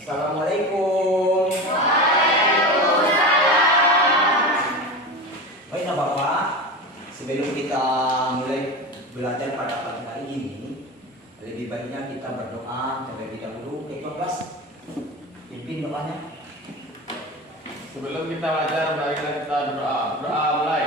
Assalamualaikum. Baiklah Bapak, sebelum kita mulai belajar pada pagi hari ini, lebih baiknya kita berdoa terlebih dahulu. Ketua kelas, pimpin doanya. Sebelum kita belajar, marilah kita berdoa. Berdoa mulai.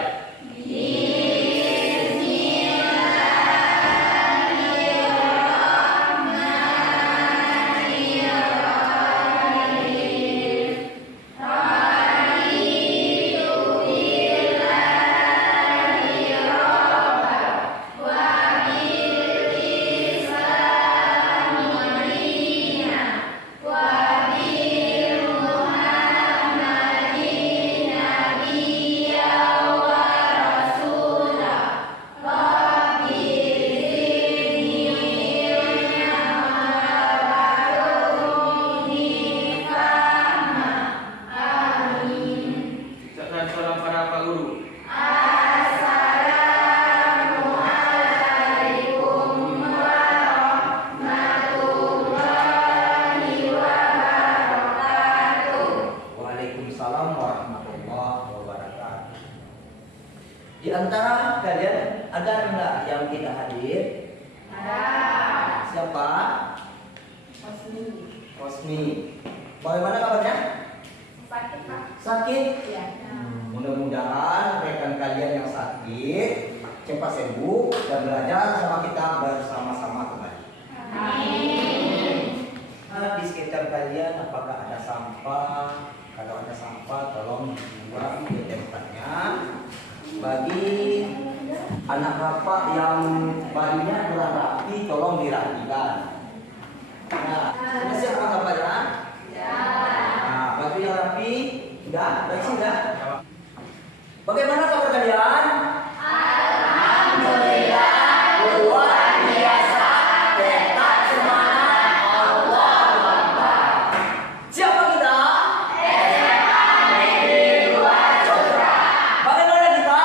Ucapkan salam pada Pak Guru. Waalaikumsalam warahmatullahi wabarakatuh. Di antara kalian ada enggak yang tidak hadir? Siapa? Rosmi. Bagaimana kabarnya? Sakit, Pak. Sakit? Ya. Mudah-mudahan rekan kalian yang sakit cepat sembuh dan belajar sama kita bersama-sama kembali. Amin. Nah, di sekitar kalian apakah ada sampah? Kalau ada sampah tolong dibuang di tempatnya. Bagi anak bapak yang bajunya kurang rapi tolong dirapikan. Nah, sudah siap kabarnya? Nah, baju yang rapi sudah, baik sudah. Bagaimana kabar kalian? Alhamdulillah, luar biasa, tetap semangat, Allahu Akbar. Siapa kita? SMA Negeri 2 Cokra. Bagaimana kita?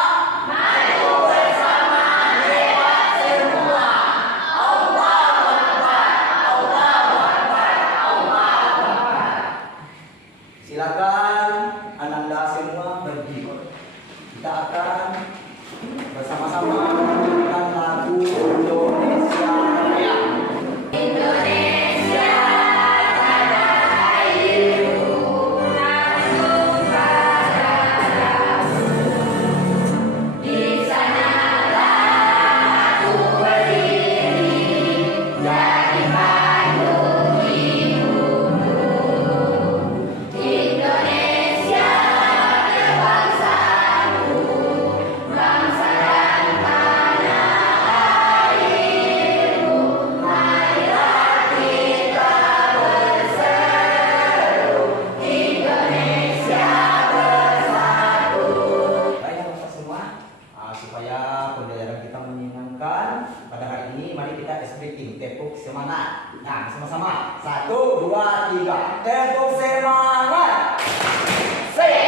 Maju bersama, lewat semua. Allahu Akbar, Allahu Akbar, Allahu Akbar. Silakan Ananda semua berdiri. Kita akan bersama-sama menyanyikan lagu Indonesia Raya. Indonesia tanah airku, lambung darahku. Di sanalah aku berdiri, jadi payung ibuku. Indonesia bangsaku, bangsa dan tanah airku. Marilah kita berseru, Indonesia bersatu. Baik Bapak semua, supaya pembelajaran kita menyenangkan pada hari ini, mari kita SBT tepuk semangat. Nah, sama-sama. 1, 2, 3. Tepuk semangat. Semangat.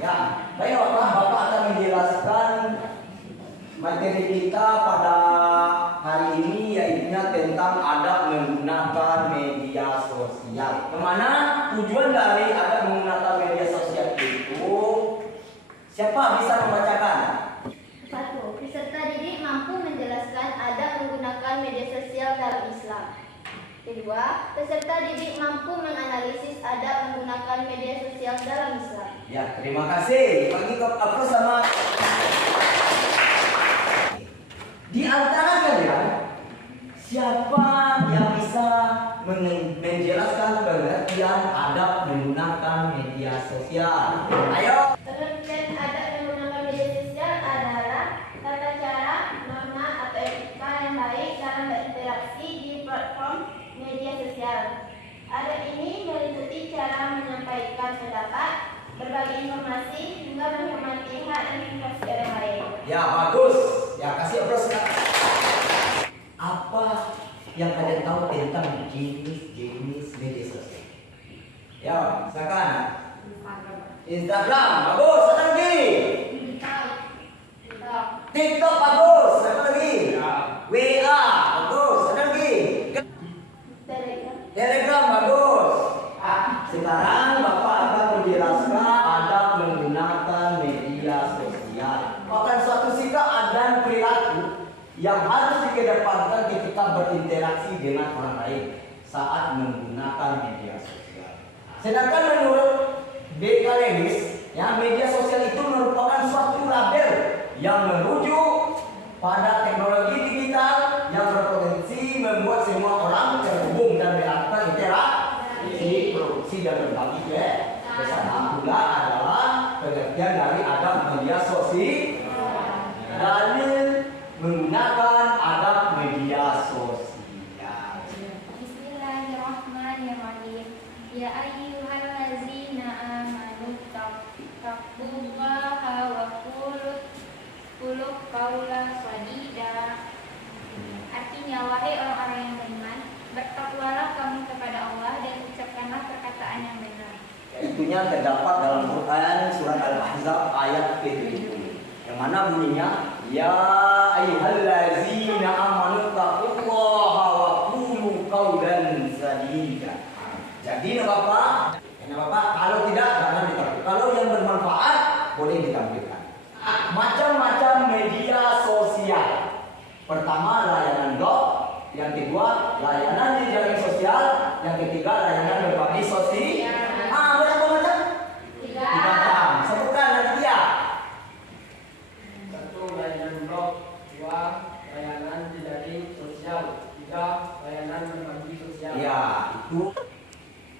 Ya, baik Bapak akan menjelaskan materi kita pada hari ini, yaitu tentang adab menggunakan media sosial. Kemana tujuan dari adab menggunakan media sosial itu? Siapa bisa membacakan? 1. Peserta didik mampu menjelaskan adab menggunakan media sosial dalam Islam. Kedua, peserta didik mampu menganalisis adab menggunakan media sosial dalam Islam. Ya, terima kasih. Bagi apa sama di antara kalian siapa yang bisa menjelaskan pengertian adab menggunakan media sosial? Ayo. Pengertian adab menggunakan media sosial adalah tata cara, norma atau etika yang baik dalam berinteraksi di platform media sosial. Adab ini meliputi cara menyampaikan pendapat, berbagi informasi, hingga menghormati hak dan privasi orang lain. Ya, bagus. Ya, kasih aplaus. Apa yang kalian tahu tentang jenis-jenis media sosial? Ya, silakan. Instagram, bagus. Satu lagi. TikTok, bagus. Satu lagi. WA, bagus. Satu lagi. Telegram, bagus. Sekarang Bapak akan menjelaskan adab menggunakan media sosial. Akan suatu sikap dan perilaku yang harus dikedepankan ketika berinteraksi dengan orang lain saat menggunakan media sosial. Sedangkan menurut B.K. Lewis, ya, media sosial itu merupakan suatu label yang merujuk pada teknologi digital yang berpotensi membuat semua orang terhubung dan melakukan interaksi, produksi dan berbagi ke sana. Pula adalah pengertian dari adab media sosial. Dalil menggunakan adab media sosial. Bismillahirrahmanirrahim. Ya ayyuhallazina amanu taqullaha wa qulu qawlan sadida. Artinya, wahai orang-orang yang beriman, bertakwalah kamu kepada Allah dan ucapkanlah perkataan yang benar. Itunya terdapat dalam Quran surat Al-Ahzab ayat ke-70 yang mana bunyinya ya ayyuhallazina amanu taqullaha wa qulu qawlan sadida. Jadi Bapak, kalau tidak jangan ditampilkan. Kalau yang bermanfaat boleh ditampilkan. Macam-macam media sosial. Pertama layanan blog, yang kedua layanan jejaring sosial, yang ketiga layanan berbagi sosial. Berapa macam? 3 macam. Sebutkan nanti ya. 1. Layanan blog. 2. Layanan jejaring sosial. 3. Layanan berbagi sosial. Ya, itu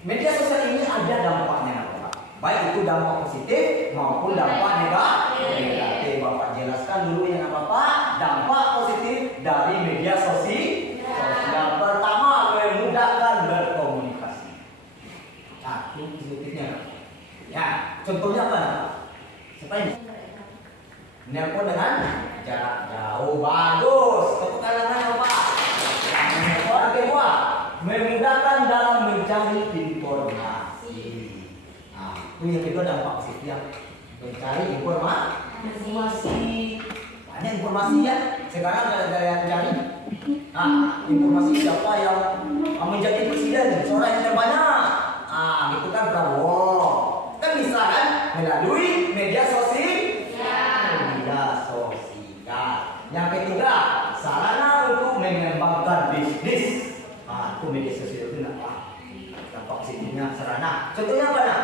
media sosial ini ada dampaknya, Bapak. Baik itu dampak positif maupun dampak negatif. Bapak jelaskan dulu yang Bapak dampak positif dari media sosial. Pertama, memudahkan berkomunikasi. Nah, ini positifnya. Ya, contohnya apa? Siapa ini? Nelpon dengan jarak jauh, bagus. Tepuk tangan Bapak. Yang kedua, memudahkan dalam mencari informasi. Nah, itu yang kedua dampak positif, mencari informasi. Banyak informasi ya. Sekarang ada cari. Nah, informasi siapa yang menjadi presiden, seorang yang terbanyak. Itu kan Prabowo. Kan bisa kan melalui media sosial. Media sosial. Yang ketiga, sarana untuk mengembangkan bisnis. Itu media sosial itu apa? Dampak positifnya sarana. Contohnya apa nak?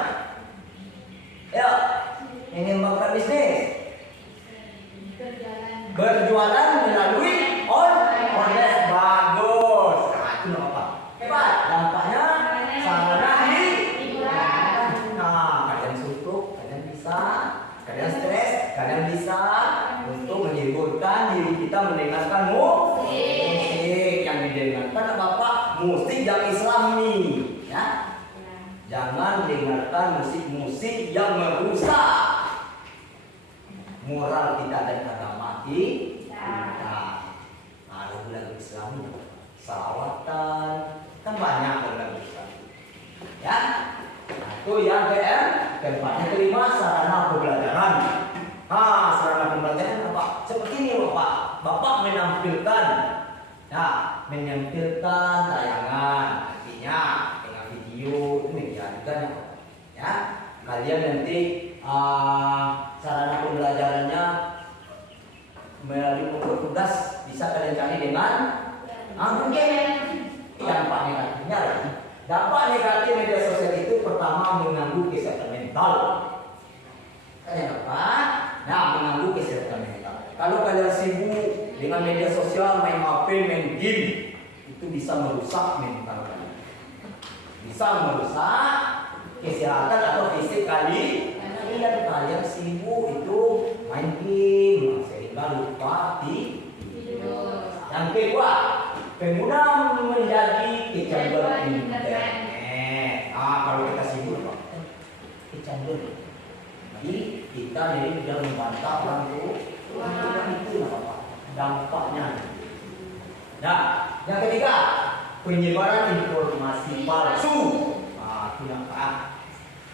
Ya, mengembangkan bisnis. Berjualan melalui online. Bagus. Itu apa? Hebat. Dampaknya sarana kalian suntuk, kalian bisa, kalian stres, kalian bisa untuk menghiburkan diri kita mendengarkan musik yang didengarkan Bapak, musik yang Islami, ya. Jangan dengarkan musik-musik yang merusak moral kita dan agama kita. Lagu-lagu Islami, salawatan, kan banyak lagu Islami, ya. Itu yang keempatnya. Kelima, sarana pembelajaran. Sarana pembelajaran apa? Seperti ini Bapak. Bapak menampilkan, menampilkan tayangan, artinya dengan video itu menjadikan ya. Kalian nanti sarana pembelajarannya melalui tugas bisa kalian cari dengan mungkin dampak negatifnya lagi. Dampak negatif media sosial itu pertama mengganggu kesehatan mental. Mengganggu kesehatan mental. Kalau kalian sibuk dengan media sosial, main HP, main game, itu bisa merusak mental kalian. Bisa merusak kesehatan atau fisik kalian. Kalian sibuk itu main game sehingga lupa tidur. Yang kedua, pengguna menjadi kecanduan internet. Kalau kita sibuk kecanduan. Jadi kita jadi tidak membantah orang itu apa dampaknya. Nah, yang ketiga, penyebaran informasi palsu.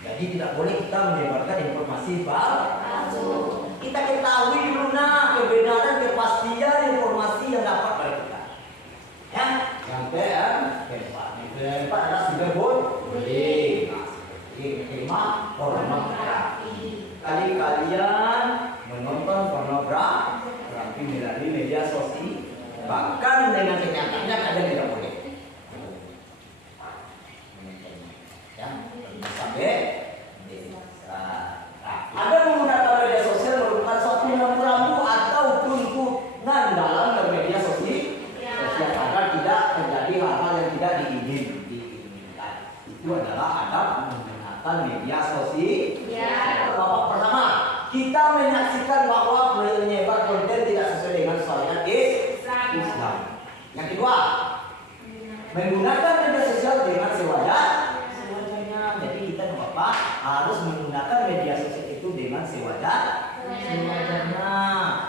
Jadi tidak boleh kita menyebarkan informasi palsu. Kita ketahui dulu kebenaran, kepastian informasi yang dapat dari kita. Ya, sampai keempat adalah sudah boleh. Kelima, pornografi. Kali kalian menonton pornografi melalui media sosial, bahkan dengan kenyataannya kalian tidak boleh. Ya, sampai ada menggunakan media sosial merupakan suatu rambu-rambu atau tuntunan dalam media sosial agar tidak terjadi hal-hal yang tidak diinginkan. Itu adalah adab menggunakan media sosial. Babak pertama, kita menyaksikan bahwa menyebar konten tidak sesuai dengan syariat Islam. Yang kedua, menggunakan media sosial dengan sewajarnya. Jadi kita Bapak harus menggunakan media sosial itu dengan sewajarnya.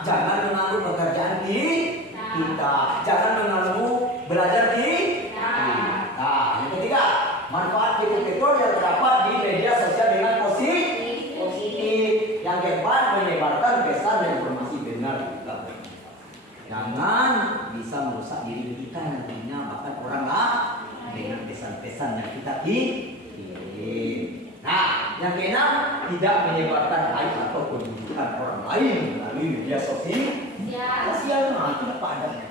Jangan mengganggu pekerjaan kita. Jangan mengganggu belajar kita. Yang ketiga, manfaat fitur-fitur yang terdapat di media sosial dengan positif. Yang keempat, menyebarkan pesan dan informasi benar juga. Jangan bisa merusak diri kita nantinya, bahkan orang dengan pesan-pesan yang kita kirim. Nah, yang keenam, tidak menyebarkan aib atau keburukan orang lain melalui media sosial. Nah, itu apa adabnya?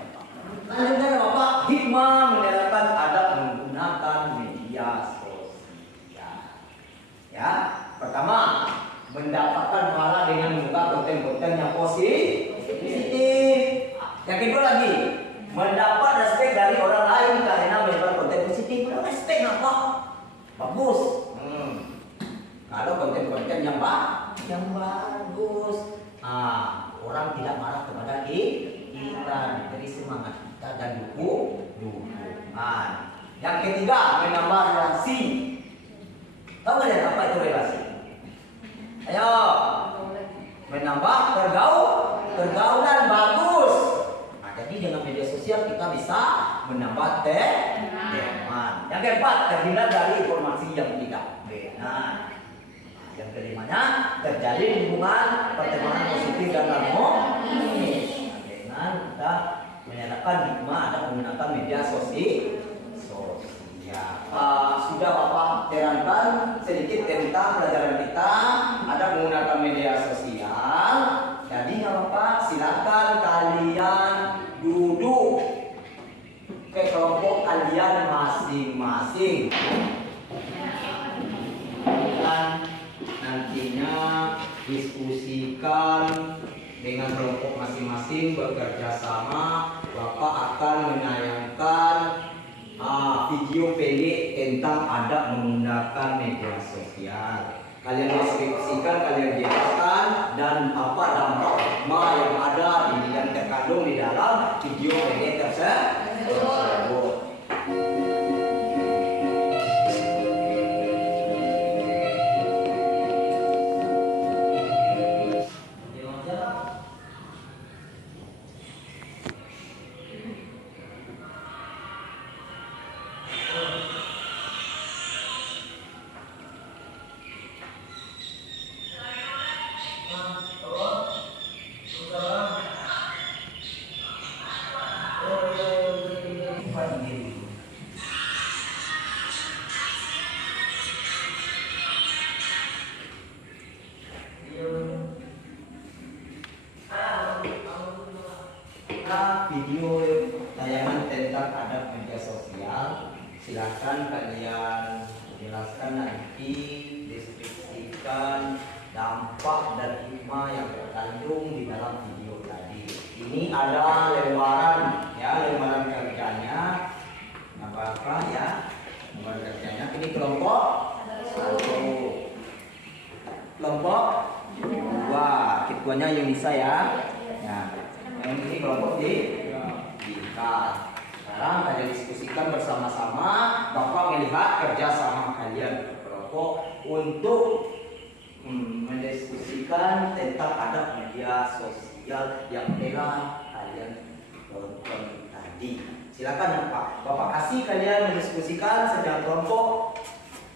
Nah, Bapak, hikmah menerapkan adab menggunakan media sosial. Ya, pertama, mendapatkan pahala dengan membuka konten-konten yang positif. Yang kedua lagi, mendapat respek dari orang lain karena menyebar konten positif. Respek apa? Bagus. Kalau konten-konten yang bagus, orang tidak marah kepada kita, diberi semangat kita dan dukungan. Yang ketiga, menambah relasi. Tahu nggak apa itu relasi? Ayo, menambah pergaulan bagus. Nah, jadi dengan media sosial kita bisa menambah teman. Yang keempat, terhindar dari informasi yang tidak benar. Yang kelimanya, terjadi hubungan pertemanan positif dan harmonis. Dengan kita menyatakan hikmah dan menggunakan media sosial. Sudah Bapak terangkan sedikit tentang pelajaran kita ada menggunakan media sosial. Jadi Bapak silakan kalian duduk ke kelompok kalian masing-masing. Dan nantinya diskusikan dengan kelompok masing-masing bekerja sama. Bapak akan menayangkan video pendek tentang adab menggunakan media sosial. Kalian diskusikan, kalian jelaskan dan apa dampak yang ada yang terkandung di dalam video pendek tersebut. Video tayangan tentang adab media sosial, silakan kalian jelaskan nanti, deskripsikan dampak dan hikmah yang terkandung di dalam video tadi. Ini ada lembaran kerjanya, apa ya, lembaran kerjanya. Ini kelompok 1, kelompok 2, ketuanya yang bisa ya. Yang ini kelompok kita. Sekarang kalian diskusikan bersama-sama. Bapak melihat kerjasama kalian kelompok untuk mendiskusikan tentang adab media sosial yang telah kalian tonton tadi. jadi. Silakan Bapak kasih kalian mendiskusikan secara kelompok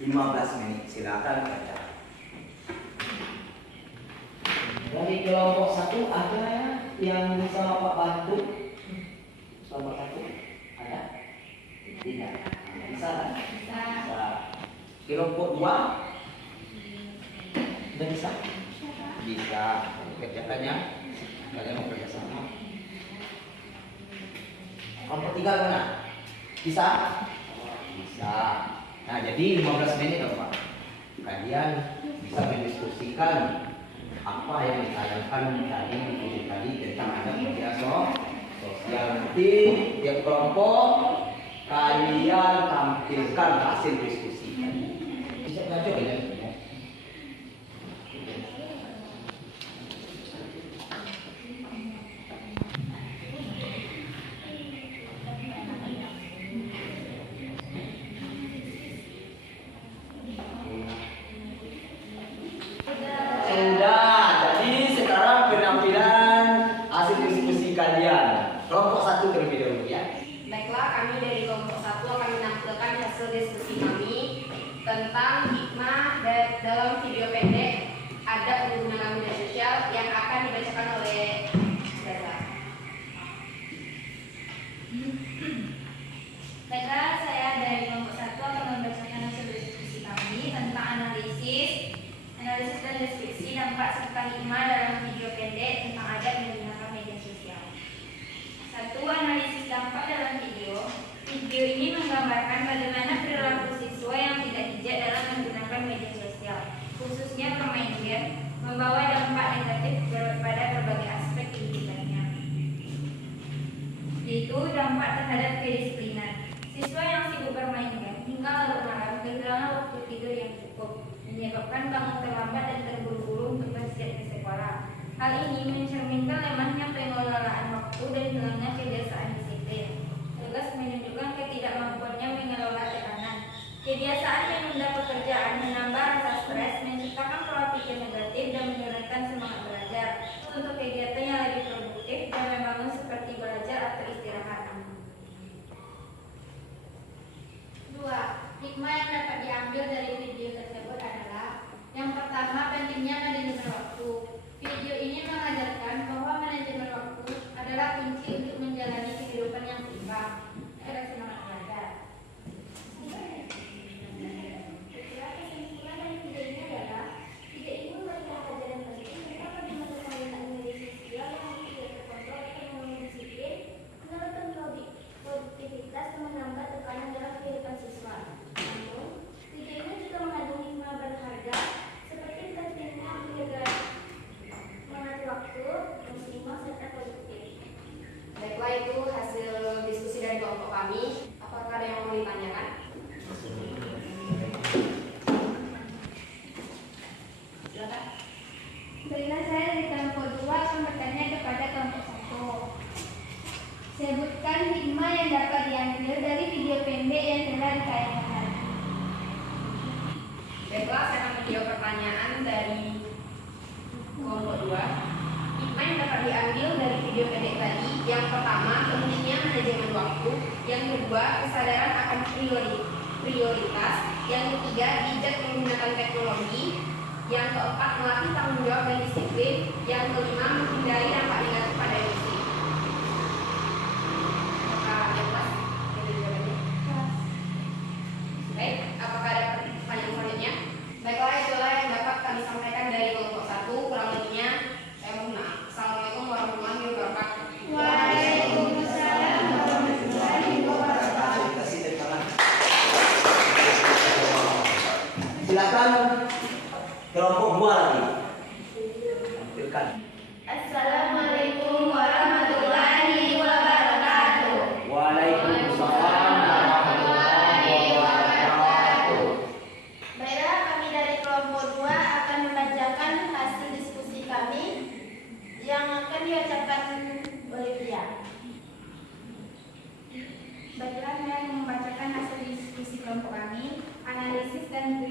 15 menit. Silakan baca. Dari kelompok 1 ada yang bisa Bapak bantu? Kelompok 1 ada? Tidak. Bisa kan? Bisa. Kelompok 2 sudah bisa? Bisa. Kerjakannya kalian mau kerja sama. Kelompok 3 mana? Bisa? Bisa. Nah, jadi 15 menit Bapak. Kalian bisa mendiskusikan apa yang ditayangkan tadi di video tadi tentang ada media sosial. Nanti tiap kelompok kalian tampilkan hasil diskusi. Bisa baca ya? Kelompok 1 terlebih dahulu ya. Baiklah, kami dari kelompok 1 akan menampilkan hasil diskusi kami tentang hikmah dalam video pendek adab menggunakan media sosial yang akan dibacakan oleh Zaza. Baiklah, saya dari kelompok 1 akan membacakan hasil diskusi kami tentang analisis dan deskripsi dampak serta hikmah dalam video pendek tentang adab menggunakan media sosial. 1. Analisis dampak dalam video. Video ini menggambarkan bagaimana perilaku siswa yang tidak bijak dalam menggunakan media sosial, khususnya bermain game, membawa dampak negatif pada berbagai aspek kehidupannya. Yaitu dampak terhadap kedisiplinan. Siswa yang sibuk bermain game hingga larut malam kehilangan waktu tidur yang cukup, menyebabkan bangun terlambat dan terburu-buru untuk bersiap ke sekolah. Hal ini mencerminkan lemahnya pengelolaan waktu dan hilangnya kebiasaan disiplin. Tugas menunjukkan ketidakmampuannya mengelola tekanan. Kebiasaan menunda pekerjaan menambah rasa stres, menciptakan pola pikir negatif dan menurunkan semangat belajar. Untuk kegiatan yang lebih produktif dan membangun seperti belajar atau istirahat. 2. Hikmah yang dapat diambil dari video tersebut adalah: yang pertama, pentingnya manajemen waktu. Video ini mengajarkan bahwa manajemen waktu adalah kunci untuk menjalani kehidupan yang seimbang dan semangat belajar. Kesimpulan dari video ini adalah video ini memberikan pelajaran penting tentang bagaimana menggunakan media sosial yang tidak terkontrol untuk membangun disiplin, menurunkan produktivitas, dan menambah tekanan dalam kehidupan siswa. Namun, video ini juga mengandung hikmah berharga seperti pentingnya menjaga waktu dan seimbang serta produktif. Baiklah, itu hasil diskusi dari kelompok kami. Apakah ada yang mau ditanyakan? Silakan. Baiklah, saya dari kelompok 2 akan bertanya kepada kelompok 1. Sebutkan hikmah yang dapat diambil dari video pendek yang telah ditayangkan. Baiklah, saya akan menjawab pertanyaan dari kelompok 2. Hikmah yang dapat diambil dari video pendek tadi, yang pertama, pentingnya manajemen waktu. Yang kedua, kesadaran akan prioritas. Yang ketiga, bijak menggunakan teknologi. Yang keempat, melatih tanggung jawab dan disiplin. Yang kelima, menghindari dampak negatif pada emosi. Apakah ada kelas? Baik, apakah ada pertanyaan selanjutnya? Baiklah, itulah yang dapat kami sampaikan dari kelompok 1. Kurang lebihnya saya mohon maaf. Assalamualaikum warahmatullahi wabarakatuh. Waalaikumsalam warahmatullahi wabarakatuh. Kasih tepuk tangan. Silakan kelompok 2 lagi. Tampilkan. Assalamualaikum warahmatullahi wabarakatuh. Waalaikumsalam warahmatullahi wabarakatuh. Baiklah, kami dari kelompok 2 akan membacakan hasil diskusi kami yang akan dibacakan oleh dia. Baiklah, saya akan membacakan hasil diskusi kelompok kami, analisis dan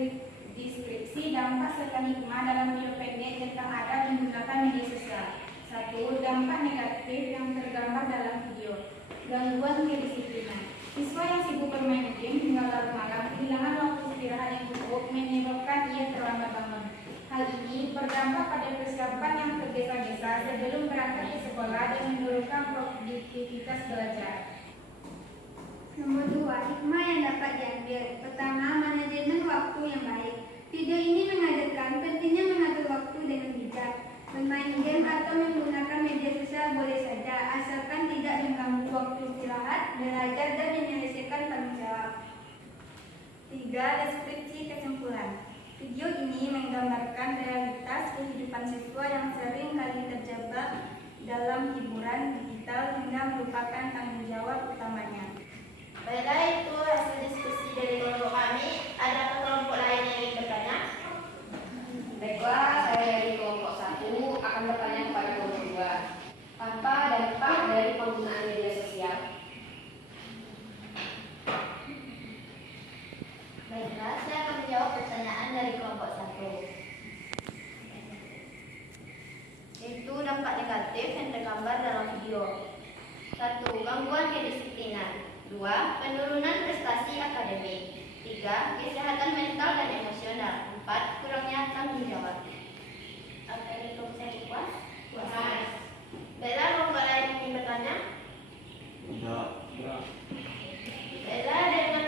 deskripsi dampak serta hikmah dalam video pendek tentang adab menggunakan media sosial. 1. Dampak negatif yang tergambar dalam video. gangguan kedisiplinan. Siswa yang sibuk bermain game hingga larut malam kehilangan waktu istirahat yang cukup menyebabkan ia terlambat bangun. Hal ini berdampak pada persiapan yang tergesa-gesa sebelum berangkat ke sekolah dan menurunkan produktivitas belajar. Nomor 2, hikmah yang dapat diambil. Pertama, manajemen waktu yang baik. Video ini mengajarkan pentingnya mengatur waktu dengan bijak. Bermain game atau menggunakan media sosial boleh saja, asalkan tidak mengganggu waktu istirahat, belajar, dan menyelesaikan tanggung jawab. 3, deskripsi kesimpulan. Video ini menggambarkan realitas kehidupan siswa yang sering kali terjebak dalam hiburan digital hingga melupakan tanggung jawab utamanya. Baiklah, itu hasil diskusi dari kelompok kami. Ada kelompok lain yang ingin bertanya? Baiklah, saya dari kelompok 1 akan bertanya kepada kelompok 2. Apa dampak dari penggunaan media sosial? Baiklah, saya akan menjawab pertanyaan dari kelompok 1. Itu dampak negatif yang tergambar dalam video. 1. Gangguan kedisiplinan. 2. Penurunan prestasi akademik. 3. Kesehatan mental dan emosional. 4. Kurangnya tanggung jawab. Apa ini kelompok saya puas? Puas. Baiklah, kelompok lain ingin bertanya? Baiklah, dengan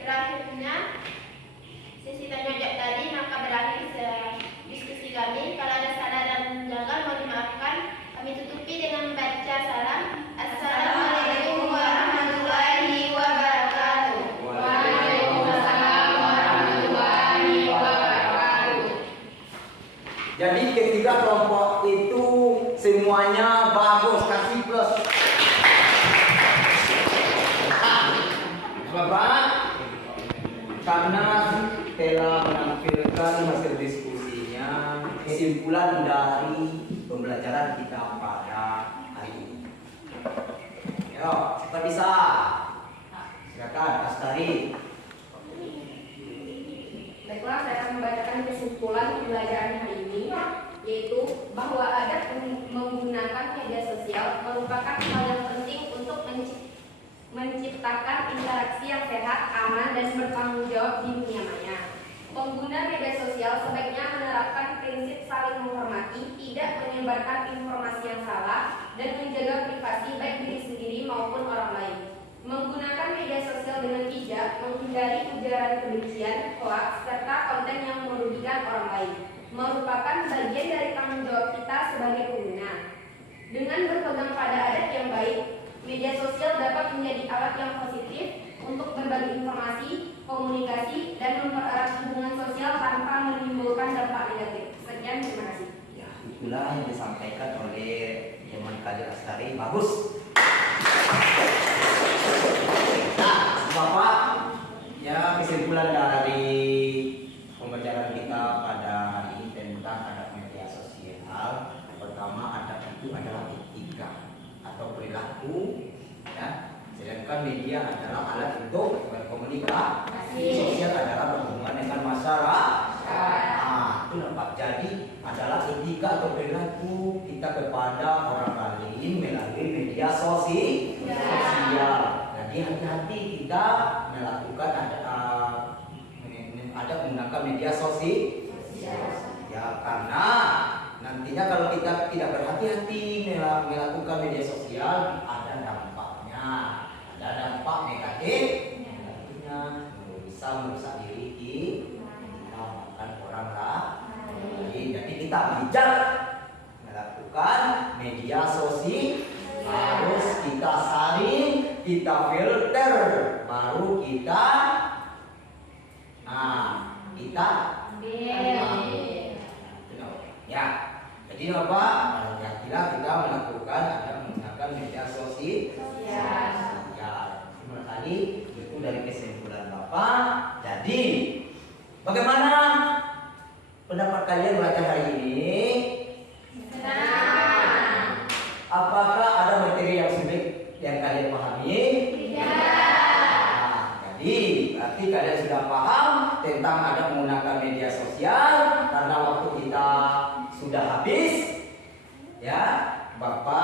berakhirnya sesi tanya jawab tadi, maka berakhir diskusi kami. Kalau ada salah dan janggal, mohon dimaafkan. Kami tutupi dengan membaca salam. Assalamualaikum warahmatullahi wabarakatuh. Waalaikumsalam warahmatullahi wabarakatuh. Jadi ketiga kelompok itu semuanya bagus, kasih plus. Bapak, karena telah menampilkan hasil diskusinya, kesimpulan dari pembelajaran kita pada hari ini. Yo, siapa bisa? Silakan, Astari. Baiklah, saya akan membacakan kesimpulan pembelajaran hari ini, yaitu bahwa adab menggunakan media sosial merupakan hal yang penting untuk menciptakan interaksi yang sehat, aman, dan bertanggung jawab di dunia maya. Pengguna media sosial sebaiknya menerapkan prinsip saling menghormati, tidak menyebarkan informasi yang salah, dan menjaga privasi baik diri sendiri maupun orang lain. Menggunakan media sosial dengan bijak, menghindari ujaran kebencian, hoaks, serta konten yang merugikan orang lain, merupakan bagian dari tanggung jawab kita sebagai pengguna. Dengan berpegang pada adat yang baik, media sosial dapat menjadi alat yang positif untuk berbagi informasi, komunikasi, dan mempererat hubungan sosial tanpa menimbulkan dampak negatif. Sekian, terima kasih. Ya, itulah yang disampaikan oleh teman Kadir Astari. Bagus. Nah, Bapak, ya kesimpulan dari pembelajaran kita pada hari ini tentang adab media sosial. Pertama, adab itu adalah etika atau perilaku, ya. Sedangkan media adalah alat untuk berkomunikasi. Sosial adalah berhubungan dengan masyarakat. Nah, itu nampak. Jadi adalah etika atau perilaku kita kepada orang lain melalui media sosial. Jadi hati-hati kita melakukan ada menggunakan media sosial. Ya, karena nantinya kalau kita tidak berhati-hati melakukan media sosial, ada dampaknya, ada dampak negatifnya, bisa merusak diri kita, bahkan orang lain. Jadi kita bijak melakukan media sosial, harus kita saring, kita filter, baru kita ya. Jadi apa? Kira-kira kita melakukan ada menggunakan media sosial. Terima kasih. Itu dari kesimpulan Bapak. Jadi bagaimana pendapat kalian belajar hari ini? Senang. Apakah ada materi yang sulit yang kalian pahami? Jadi berarti kalian sudah paham tentang ada menggunakan media sosial. Karena waktu kita sudah habis, ya Bapak